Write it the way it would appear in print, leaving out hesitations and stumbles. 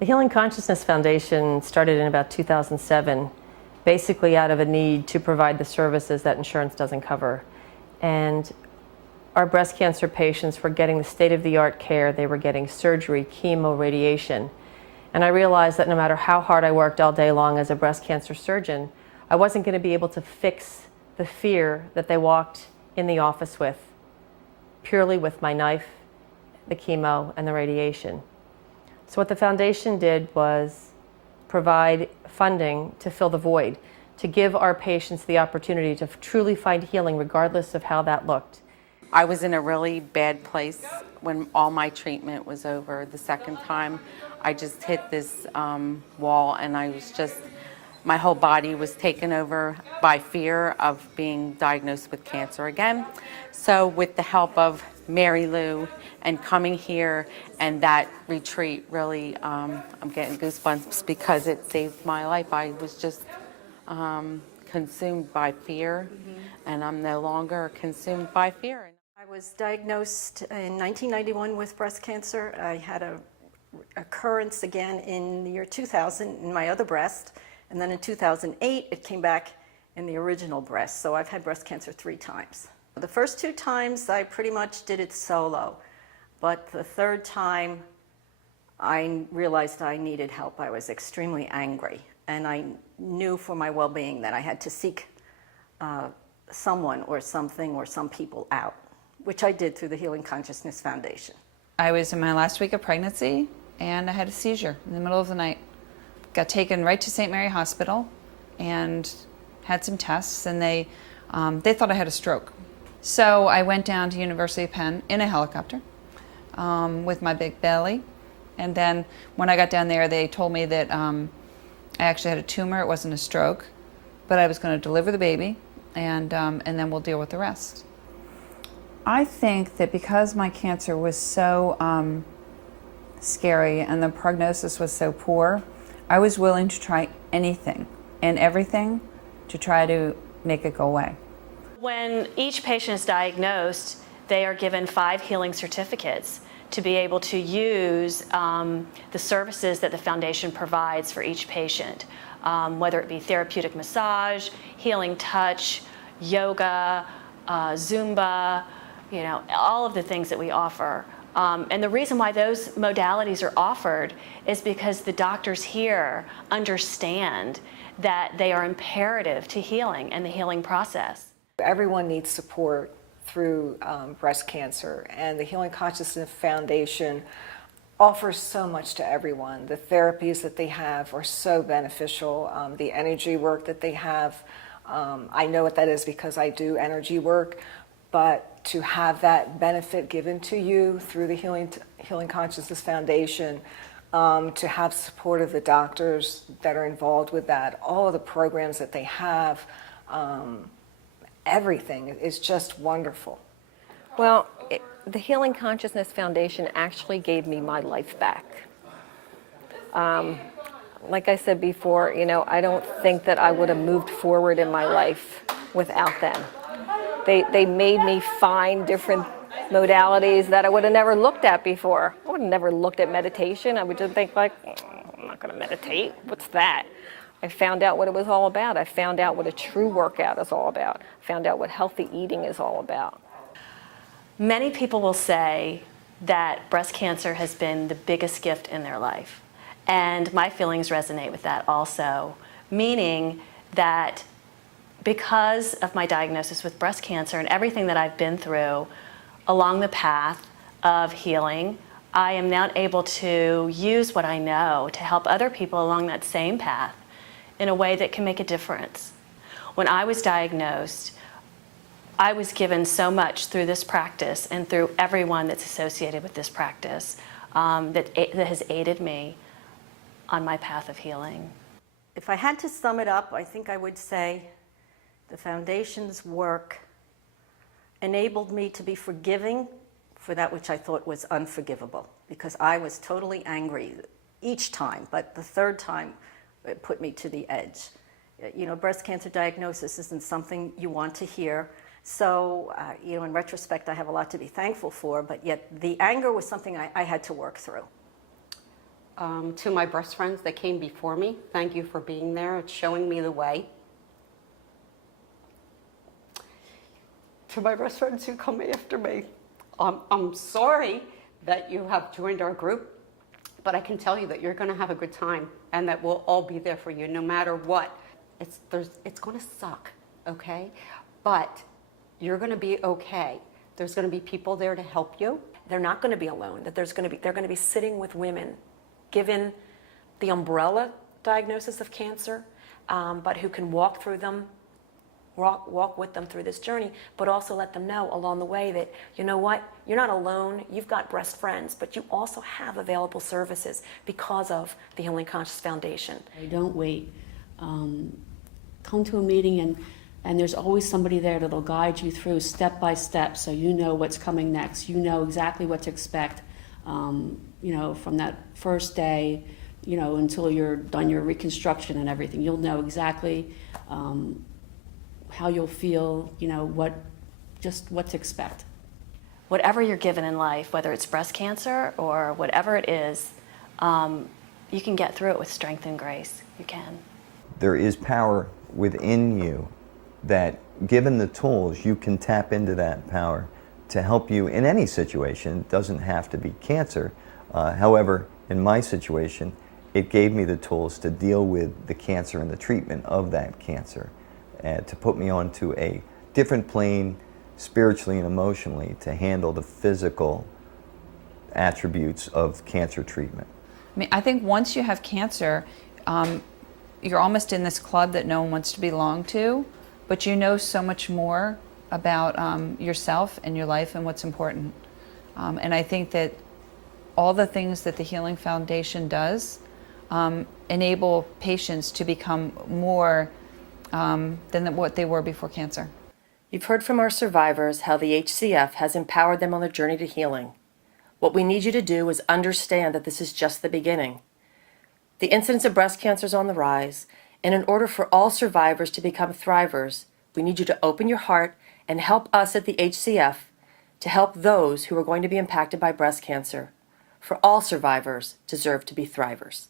The Healing Consciousness Foundation started in about 2007, basically out of a need to provide the services that insurance doesn't cover. And our breast cancer patients were getting the state-of-the-art care. They were getting surgery, chemo, radiation. And I realized that no matter how hard I worked all day long as a breast cancer surgeon, I wasn't going to be able to fix the fear that they walked in the office with, purely with my knife, the chemo, and the radiation. So what the foundation did was provide funding to fill the void, to give our patients the opportunity to truly find healing regardless of how that looked. I was in a really bad place when all my treatment was over. The second time, I just hit this wall, and I was just, my whole body was taken over by fear of being diagnosed with cancer again. So with the help of Mary Lou and coming here and that retreat, really, I'm getting goosebumps because it saved my life. I was just consumed by fear, and I'm no longer consumed by fear. I was diagnosed in 1991 with breast cancer. I had a occurrence again in the year 2000 in my other breast, and then in 2008 it came back in the original breast. So I've had breast cancer 3 times. The first 2 times I pretty much did it solo, but the third time I realized I needed help. I was extremely angry, and I knew for my well-being that I had to seek someone or something or some people out, which I did through the Healing Consciousness Foundation. I was in my last week of pregnancy, and I had a seizure in the middle of the night. Got taken right to St. Mary Hospital and had some tests, and they thought I had a stroke. So I went down to University of Penn in a helicopter with my big belly. And then when I got down there, they told me that I actually had a tumor. It wasn't a stroke, but I was going to deliver the baby, and then we'll deal with the rest. I think that because my cancer was so scary and the prognosis was so poor, I was willing to try anything and everything to try to make it go away. When each patient is diagnosed, they are given 5 healing certificates to be able to use the services that the foundation provides for each patient, whether it be therapeutic massage, healing touch, yoga, Zumba, you know, all of the things that we offer. And the reason why those modalities are offered is because the doctors here understand that they are imperative to healing and the healing process. Everyone needs support through breast cancer, and the Healing Consciousness Foundation offers so much to everyone. The therapies that they have are so beneficial. The energy work that they have, I know what that is because I do energy work, but to have that benefit given to you through the Healing Consciousness Foundation, to have support of the doctors that are involved with that, all of the programs that they have, everything is just wonderful. Well, the Healing Consciousness Foundation actually gave me my life back. Like I said before, you know, I don't think that I would have moved forward in my life without them. They made me find different modalities that I would have never looked at before. I would have never looked at meditation. I would just think like, I'm not going to meditate. What's that? I found out what it was all about. I found out what a true workout is all about. I found out what healthy eating is all about. Many people will say that breast cancer has been the biggest gift in their life. And my feelings resonate with that also, meaning that because of my diagnosis with breast cancer and everything that I've been through along the path of healing, I am now able to use what I know to help other people along that same path in a way that can make a difference. When I was diagnosed, I was given so much through this practice and through everyone that's associated with this practice that has aided me on my path of healing. If I had to sum it up, I think I would say the Foundation's work enabled me to be forgiving for that which I thought was unforgivable, because I was totally angry each time, but the third time it put me to the edge. You know, breast cancer diagnosis isn't something you want to hear. So, you know, in retrospect, I have a lot to be thankful for, but yet the anger was something I had to work through. To my breast friends that came before me, thank you for being there. It's showing me the way. To my breast friends who come after me, I'm sorry that you have joined our group, but I can tell you that you're going to have a good time and that we'll all be there for you no matter what. It's going to suck, okay? But you're going to be okay. There's going to be people there to help you. They're not going to be alone, that they're going to be sitting with women given the umbrella diagnosis of cancer, but who can walk with them through this journey, but also let them know along the way that, you know what, you're not alone, you've got breast friends, but you also have available services because of the Healing Conscious Foundation. Don't wait. Come to a meeting and there's always somebody there that'll guide you through step by step so you know what's coming next. You know exactly what to expect, from that first day, until you're done your reconstruction and everything. You'll know exactly how you'll feel, what to expect. Whatever you're given in life, whether it's breast cancer or whatever it is, you can get through it with strength and grace. You can. There is power within you that, given the tools, you can tap into that power to help you in any situation. It doesn't have to be cancer. However, in my situation, it gave me the tools to deal with the cancer and the treatment of that cancer, to put me onto a different plane spiritually and emotionally to handle the physical attributes of cancer treatment. I think once you have cancer, you're almost in this club that no one wants to belong to, but you know so much more about yourself and your life and what's important. And I think that all the things that the Healing Foundation does enable patients to become more than what they were before cancer. You've heard from our survivors how the HCF has empowered them on their journey to healing. What we need you to do is understand that this is just the beginning. The incidence of breast cancer is on the rise, and in order for all survivors to become thrivers, we need you to open your heart and help us at the HCF to help those who are going to be impacted by breast cancer. For all survivors deserve to be thrivers.